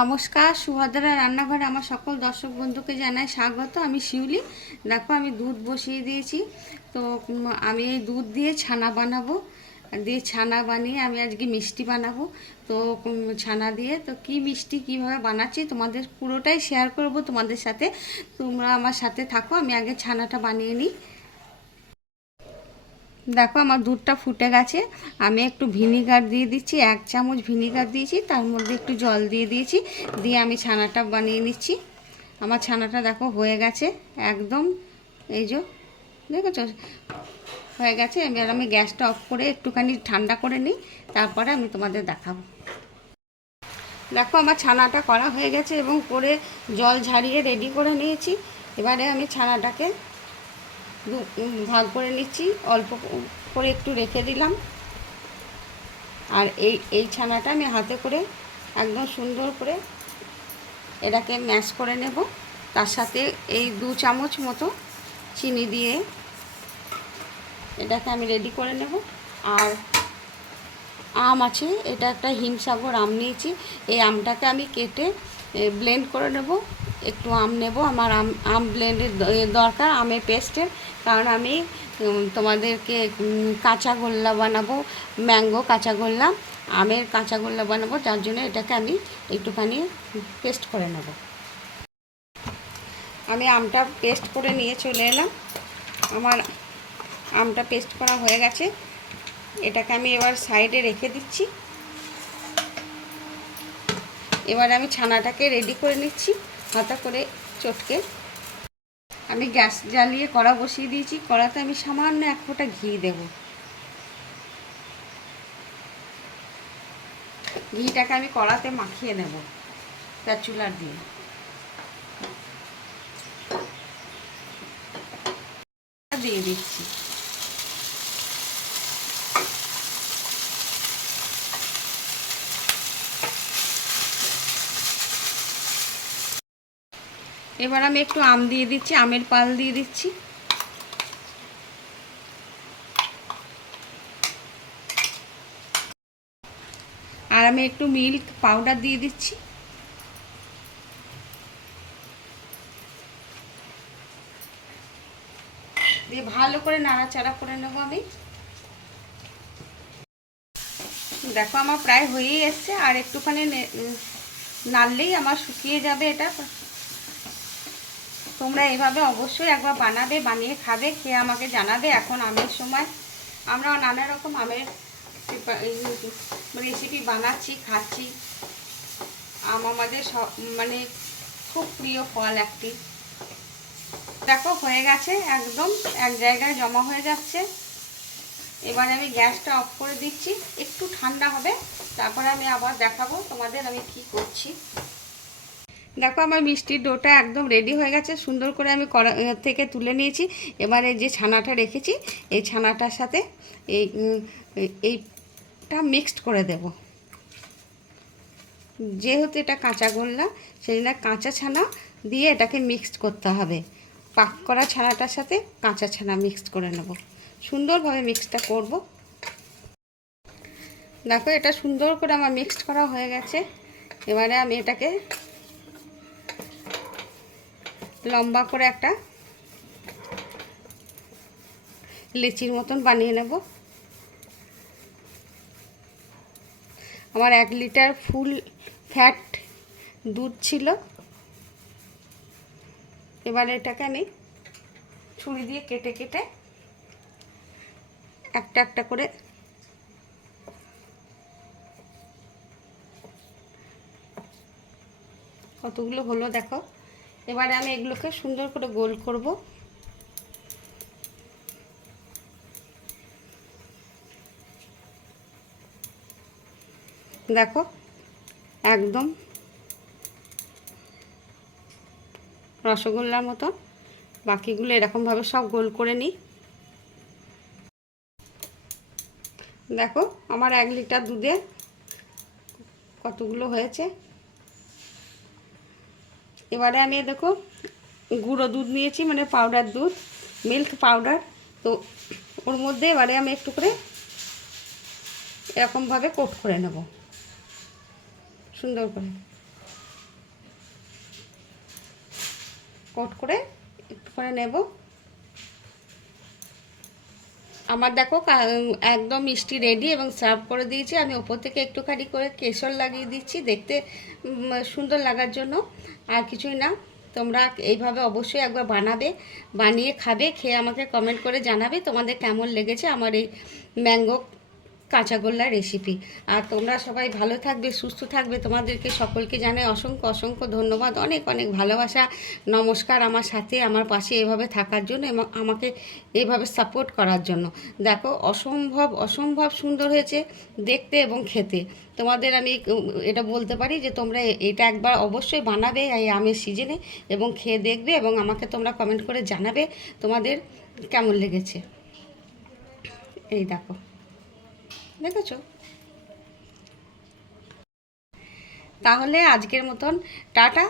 নমস্কার সুভদ্রা রান্নাঘরে আমার সকল দর্শক বন্ধুকে জানাই স্বাগত। আমি শিউলি। দেখো, আমি দুধ বসিয়ে দিয়েছি। তো আমি এই দুধ দিয়ে ছানা বানাবো। দিয়ে ছানা বানিয়ে আমি আজকে মিষ্টি বানাবো। তো ছানা দিয়ে তো কি মিষ্টি কীভাবে বানাচ্ছি তোমাদের পুরোটাই শেয়ার করব তোমাদের সাথে। তোমরা আমার সাথে থাকো, আমি আগে ছানাটা বানিয়ে নিই। দেখো আমার দুধটা ফুটে গেছে। আমি একটু ভিনিগার দিয়ে দিচ্ছি, এক চামচ ভিনিগার দিয়েছি, তার মধ্যে একটু জল দিয়ে দিয়েছি, দিয়ে আমি ছানাটা বানিয়ে নিচ্ছি। আমার ছানাটা দেখো হয়ে গেছে, একদম এই যে, দেখেছ? হয়ে গেছে, এবার আমি গ্যাসটা অফ করে একটুখানি ঠান্ডা করে নিই, তারপরে আমি তোমাদের দেখাবো। দেখো আমার ছানাটা করা হয়ে গেছে এবং করে জল ঝারিয়ে রেডি করে নিয়েছি। এবারে আমি ছানাটাকে ভাগ করে নিচ্ছি, অল্প করে একটু রেখে দিলাম। আর এই এই ছানাটা আমি হাতে করে একদম সুন্দর করে এটাকে ম্যাশ করে নেব। তার সাথে এই দু চামচ মতো চিনি দিয়ে এটাকে আমি রেডি করে নেব। আর আম আছে, এটা একটা হিমসাগর আম নিয়েছি। এই আমটাকে আমি কেটে ব্লেন্ড করে নেব। একটু আম নেব। আমার আম আম ব্লেন্ডের দরকার আমের পেস্টের। কারণ আমি তোমাদেরকে উম, কাঁচা গোল্লা বানাবো ম্যাঙ্গো কাঁচা গোল্লা আমের কাঁচা গোল্লা বানাবো যার জন্য এটাকে আমি একটুখানি পেস্ট করে নেব। আমি আমটা পেস্ট করে নিয়ে চলে এলাম। আমার আমটা পেস্ট করা হয়ে গেছে। এটাকে আমি এবার সাইডে রেখে দিচ্ছি। এবার আমি ছানাটাকে রেডি করে নিচ্ছি। হাতা করে চটকে। আমি গ্যাস জ্বালিয়ে কড়া বসিয়ে দিয়েছি। কড়াতে আমি সামান্য এক ফোঁটা ঘি দেব। ঘিটাকে আমি কড়াতে মাখিয়ে নেব প্যাচুলার দিয়ে। দিয়ে দিচ্ছি। এবার আমি একটু আম দিয়ে দিচ্ছি, আমের পাল দিয়ে দিচ্ছি। আর আমি একটু মিল্ক পাউডার দিয়ে দিচ্ছি। দিয়ে ভালো করে নাড়াচাড়া করে নেব আমি। দেখো, আমার প্রায় হয়েই এসছে, আর একটুখানি নাড়লেই আমার শুকিয়ে যাবে এটা। তোমরা এভাবে অবশ্যই একবার বানাবে, বানিয়ে খাবে, খেয়ে আমাকে জানাবে এখন আমের সময়। আমরা নানা রকম আমের রেসিপি বানাচ্ছি, খাচ্ছি। আম আমাদের সব মানে খুব প্রিয় ফল একটি। দেখো, হয়ে গেছে একদম, এক জায়গায় জমা হয়ে যাচ্ছে। এবারে আমি গ্যাসটা অফ করে দিচ্ছি, একটু ঠান্ডা হবে, তারপরে আমি আবার দেখাবো তোমাদের আমি কি করছি। দেখো আমার মিষ্টির ডোটা একদম রেডি হয়ে গেছে। সুন্দর করে আমি কড়া থেকে তুলে নিয়েছি। এবারে যে ছানাটা রেখেছি, এই ছানাটার সাথে এই এই- এইটা মিক্সড করে দেব। যেহেতু এটা কাঁচা গোল্লা সেই জন্য কাঁচা ছানা দিয়ে এটাকে মিক্সড করতে হবে। পাক করা ছানাটার সাথে কাঁচা ছানা মিক্সড করে নেব। সুন্দরভাবে মিক্সটা করব। দেখো এটা সুন্দর করে আমার মিক্সড করা হয়ে গেছে। এবারে আমি এটাকে লম্বা করে একটা লিচির মতন বানিয়ে নেব। আমার এক লিটার ফুল ফ্যাট দুধ ছিল। এবার এটাকে আমি ছুরি দিয়ে কেটে কেটে একটা একটা করে কতগুলো হলো দেখো। এবারে আমি এগুলোকে সুন্দর করে গোল করব। দেখো, একদম রসগোল্লার মতো। বাকিগুলো এরকমভাবে সব গোল করে নিই। দেখো, আমার এক লিটার দুধে কতগুলো হয়েছে? এবারে আমি দেখো গুঁড়ো দুধ নিয়েছি মানে পাউডার দুধ মিল্ক পাউডার তো ওর মধ্যে এবারে আমি একটু করে এরকমভাবে কোট করে নেব। সুন্দর করে। কোট করে একটু করে নেব। আমার দেখো একদম মিষ্টি রেডি এবং সার্ভ করে দিয়েছি। আমি ওপর থেকে একটুখানি করে কেশর লাগিয়ে দিচ্ছি, দেখতে সুন্দর লাগার জন্য। আর কিছুই না, তোমরা এইভাবে অবশ্যই একবার বানাবে, বানিয়ে খাবে, খেয়ে আমাকে কমেন্ট করে জানাবে তোমাদের কেমন লেগেছে আমার এই ম্যাঙ্গো কাঁচাগোল্লার রেসিপি আর তোমরা সবাই ভালো থাকবে, সুস্থ থাকবে। তোমাদেরকে সকলকে জানাই অসংখ্য অসংখ্য ধন্যবাদ। অনেক অনেক ভালোবাসা। নমস্কার আমার সাথে, আমার পাশে এভাবে থাকার জন্য এবং আমাকে এভাবে সাপোর্ট করার জন্য। দেখো, অসম্ভব অসম্ভব সুন্দর হয়েছে দেখতে এবং খেতে। তোমাদের আমি এটা বলতে পারি যে তোমরা এটা একবার অবশ্যই বানাবে এই আমের সিজনে এবং খেয়ে দেখবে এবং আমাকে তোমরা কমেন্ট করে জানাবে তোমাদের কেমন লেগেছে। এই দেখো। দেখেছ? তাহলে আজকের মতন টাটা।